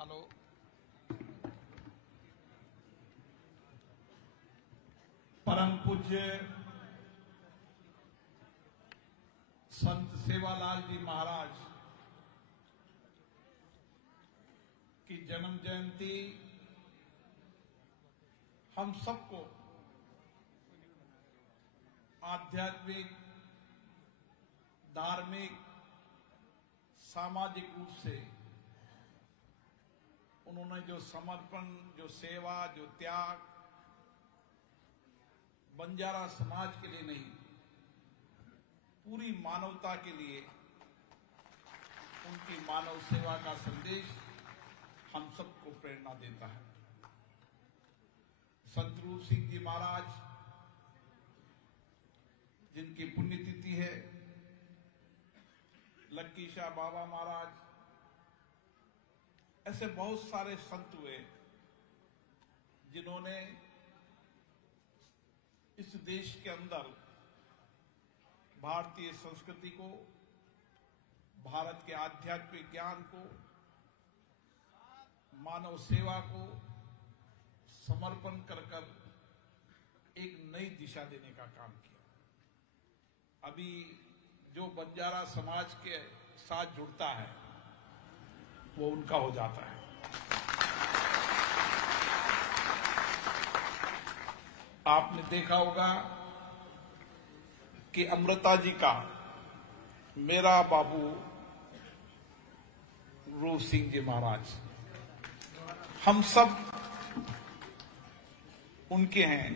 Hello, परम पूज्य संत सेवालाल जी महाराज की जन्म जयंती हम सबको आध्यात्मिक, धार्मिक, सामाजिक रूप से उन्होंने जो समर्पण, जो सेवा, जो त्याग बंजारा समाज के लिए नहीं, पूरी मानवता के लिए उनकी मानव सेवा का संदेश हम सबको प्रेरणा देता है। संत रूप सिंह जी महाराज जिनकी पुण्यतिथि है, लक्की शाह बाबा महाराज, ऐसे बहुत सारे संत हुए जिन्होंने इस देश के अंदर भारतीय संस्कृति को, भारत के आध्यात्मिक ज्ञान को, मानव सेवा को समर्पण कर एक नई दिशा देने का काम किया। अभी जो बंजारा समाज के साथ जुड़ता है वो उनका हो जाता है। आपने देखा होगा कि अमृता जी का मेरा बाबू रूप सिंह जी महाराज, हम सब उनके हैं।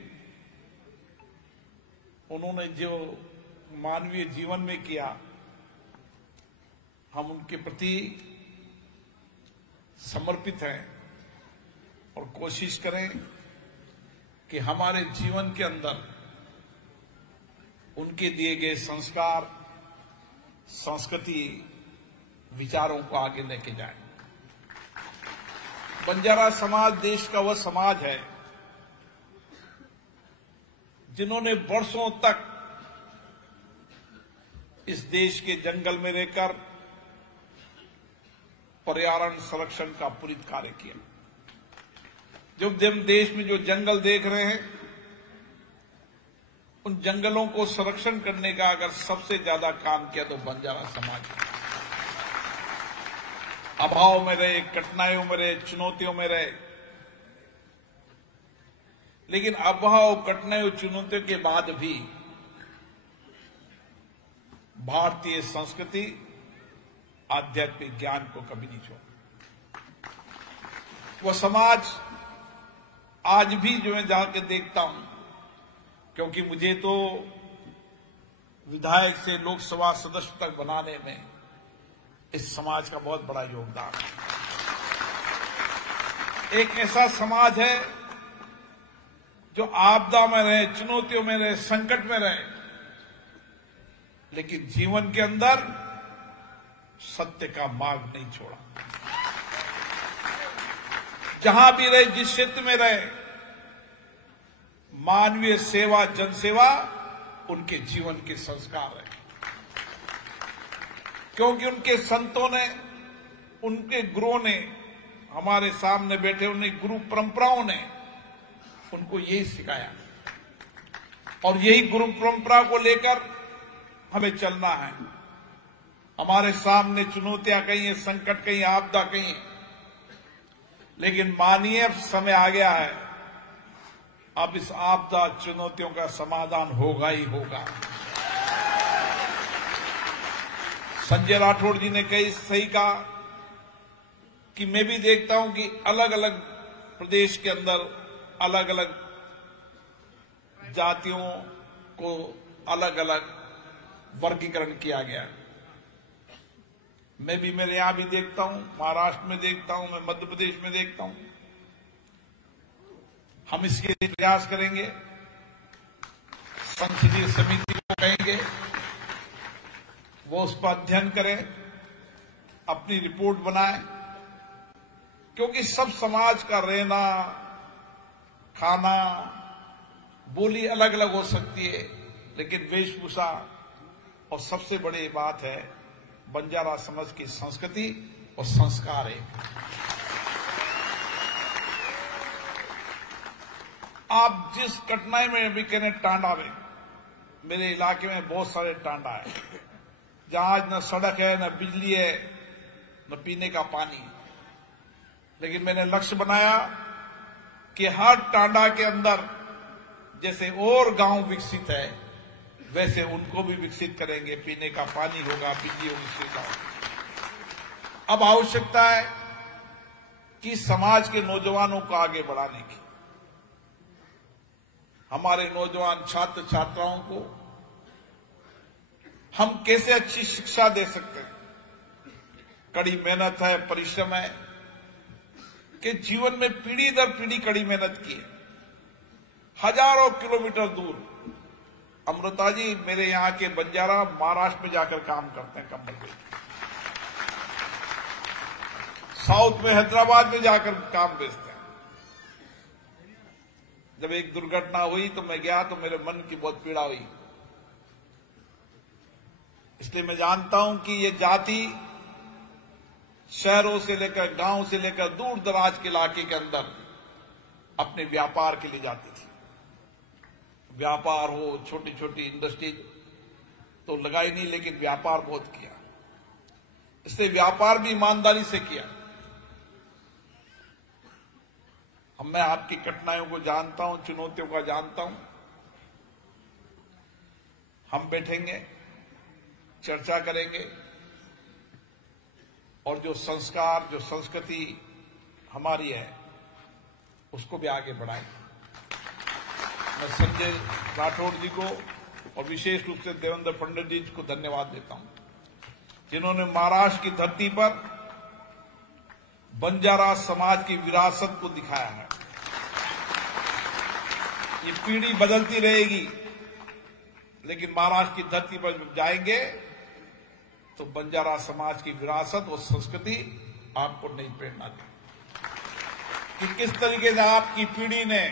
उन्होंने जो मानवीय जीवन में किया, हम उनके प्रति समर्पित हैं और कोशिश करें कि हमारे जीवन के अंदर उनके दिए गए संस्कार, संस्कृति, विचारों को आगे लेके जाएं। बंजारा समाज देश का वह समाज है जिन्होंने वर्षों तक इस देश के जंगल में रहकर पर्यावरण संरक्षण का पूरित कार्य किया। जब हम देश में जो जंगल देख रहे हैं, उन जंगलों को संरक्षण करने का अगर सबसे ज्यादा काम किया तो बंजारा समाज है। अभाव में रहे, कठिनाइयों में रहे, चुनौतियों में रहे, लेकिन अभाव, कठिनाइयों, चुनौतियों के बाद भी भारतीय संस्कृति, आध्यात्मिक ज्ञान को कभी नहीं छोड़ा। वह समाज आज भी जो मैं जाके देखता हूं, क्योंकि मुझे तो विधायक से लोकसभा सदस्य तक बनाने में इस समाज का बहुत बड़ा योगदान है। एक ऐसा समाज है जो आपदा में रहे, चुनौतियों में रहे, संकट में रहे, लेकिन जीवन के अंदर सत्य का मार्ग नहीं छोड़ा। जहां भी रहे, जिस क्षेत्र में रहे, मानवीय सेवा, जनसेवा उनके जीवन के संस्कार है। क्योंकि उनके संतों ने, उनके गुरुओं ने, हमारे सामने बैठे उन्हें गुरु परंपराओं ने उनको यही सिखाया और यही गुरु परंपरा को लेकर हमें चलना है। हमारे सामने चुनौतियां कहीं हैं, संकट कहीं, आपदा कहीं, लेकिन मानिए अब समय आ गया है, अब इस आपदा चुनौतियों का समाधान होगा ही होगा। संजय राठौड़ जी ने कई सही कहा कि मैं भी देखता हूं कि अलग अलग प्रदेश के अंदर अलग अलग जातियों को अलग अलग वर्गीकरण किया गया। मैं भी, मेरे यहां भी देखता हूं, महाराष्ट्र में देखता हूं, मैं मध्य प्रदेश में देखता हूं। हम इसके लिए प्रयास करेंगे, संसदीय समिति को कहेंगे वो उस पर अध्ययन करें, अपनी रिपोर्ट बनाए, क्योंकि सब समाज का रहना, खाना, बोली अलग अलग हो सकती है, लेकिन वेशभूषा और सबसे बड़ी बात है बंजारा समाज की संस्कृति और संस्कार एक। आप जिस कठिनाई में भी कहने टांडा में, मेरे इलाके में बहुत सारे टांडा है जहां आज न सड़क है, न बिजली है, न पीने का पानी। लेकिन मैंने लक्ष्य बनाया कि हर टांडा के अंदर जैसे और गांव विकसित है वैसे उनको भी विकसित करेंगे। पीने का पानी होगा, बिजली होगी, सुविधा होगी। अब आवश्यकता है कि समाज के नौजवानों को आगे बढ़ाने की। हमारे नौजवान छात्र छात्राओं को हम कैसे अच्छी शिक्षा दे सकते हैं। कड़ी मेहनत है, परिश्रम है कि जीवन में पीढ़ी दर पीढ़ी कड़ी मेहनत की है। हजारों किलोमीटर दूर अमृता जी मेरे यहां के बंजारा महाराष्ट्र में जाकर काम करते हैं, कंबल बेच, साउथ में हैदराबाद में जाकर काम बेचते हैं। जब एक दुर्घटना हुई तो मैं गया तो मेरे मन की बहुत पीड़ा हुई। इसलिए मैं जानता हूं कि ये जाति शहरों से लेकर, गांव से लेकर दूर दराज के इलाके के अंदर अपने व्यापार के लिए जाती थी। व्यापार हो, छोटी छोटी इंडस्ट्री तो लगाई नहीं, लेकिन व्यापार बहुत किया। इसलिए व्यापार भी ईमानदारी से किया। अब मैं आपकी कठिनाइयों को जानता हूं, चुनौतियों का जानता हूं। हम बैठेंगे, चर्चा करेंगे और जो संस्कार, जो संस्कृति हमारी है उसको भी आगे बढ़ाएंगे। मैं संजय राठौड़ जी को और विशेष रूप से देवेंद्र पंडित जी को धन्यवाद देता हूं, जिन्होंने महाराष्ट्र की धरती पर बंजारा समाज की विरासत को दिखाया है। ये पीढ़ी बदलती रहेगी, लेकिन महाराष्ट्र की धरती पर जब जाएंगे तो बंजारा समाज की विरासत और संस्कृति आपको नई प्रेरणा दी कि किस तरीके से आपकी पीढ़ी ने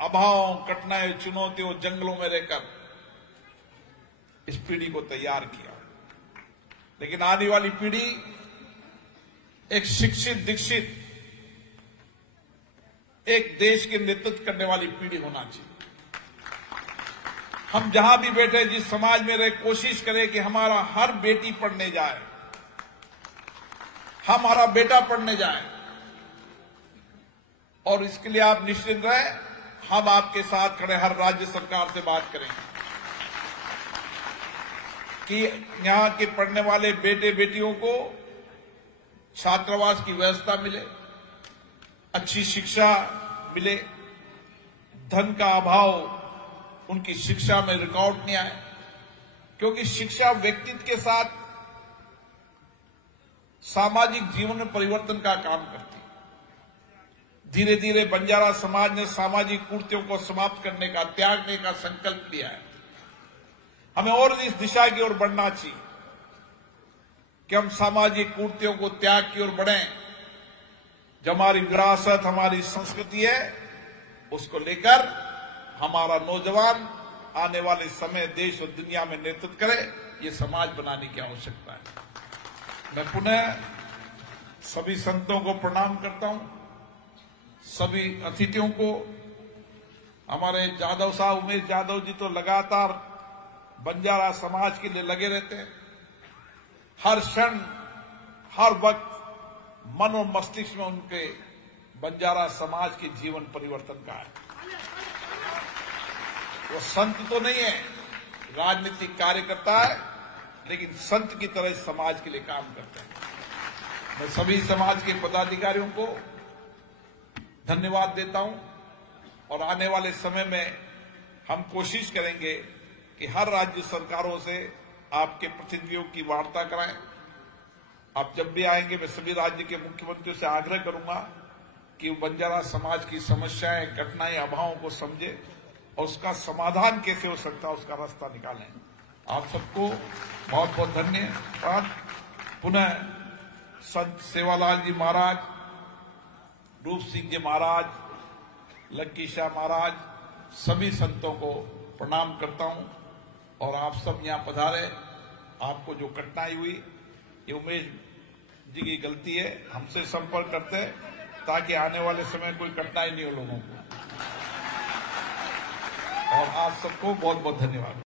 अभावों, कठिनाइयों, चुनौतियों, जंगलों में रहकर इस पीढ़ी को तैयार किया। लेकिन आने वाली पीढ़ी एक शिक्षित, दीक्षित, एक देश के नेतृत्व करने वाली पीढ़ी होना चाहिए। हम जहां भी बैठे, जिस समाज में रहे, कोशिश करें कि हमारा हर बेटी पढ़ने जाए, हमारा बेटा पढ़ने जाए। और इसके लिए आप निश्चित रहें, हम आपके साथ खड़े, हर राज्य सरकार से बात करें कि यहां के पढ़ने वाले बेटे बेटियों को छात्रावास की व्यवस्था मिले, अच्छी शिक्षा मिले, धन का अभाव उनकी शिक्षा में रिकॉर्ड नहीं आए। क्योंकि शिक्षा व्यक्तित्व के साथ सामाजिक जीवन में परिवर्तन का काम करती है। धीरे धीरे बंजारा समाज ने सामाजिक कुरीतियों को समाप्त करने का, त्यागने का संकल्प लिया है। हमें और इस दिशा की ओर बढ़ना चाहिए कि हम सामाजिक कुरीतियों को त्याग की ओर बढ़ें। जो हमारी विरासत, हमारी संस्कृति है, उसको लेकर हमारा नौजवान आने वाले समय देश और दुनिया में नेतृत्व करे। ये समाज बनाने की आवश्यकता है। मैं पुनः सभी संतों को प्रणाम करता हूं, सभी अतिथियों को। हमारे जादव साहब, उमेश जादव जी तो लगातार बंजारा समाज के लिए लगे रहते हैं। हर क्षण, हर वक्त मन और मस्तिष्क में उनके बंजारा समाज के जीवन परिवर्तन का है। वो संत तो नहीं है, राजनीतिक कार्यकर्ता है, लेकिन संत की तरह समाज के लिए काम करते हैं। मैं सभी समाज के पदाधिकारियों को धन्यवाद देता हूं और आने वाले समय में हम कोशिश करेंगे कि हर राज्य सरकारों से आपके प्रतिनिधियों की वार्ता कराएं। आप जब भी आएंगे, मैं सभी राज्य के मुख्यमंत्रियों से आग्रह करूंगा कि बंजारा समाज की समस्याएं, कठिनाई, अभावों को समझे और उसका समाधान कैसे हो सकता है उसका रास्ता निकालें। आप सबको बहुत बहुत धन्यवाद। पुनः संत सेवालाल जी महाराज, रूप सिंह जी महाराज, लक्की शाह महाराज, सभी संतों को प्रणाम करता हूं। और आप सब यहां पधारे। आपको जो कठिनाई हुई, ये उमेश जी की गलती है, हमसे संपर्क करते हैं ताकि आने वाले समय कोई कठिनाई नहीं हो लोगों को। और आप सबको बहुत बहुत धन्यवाद।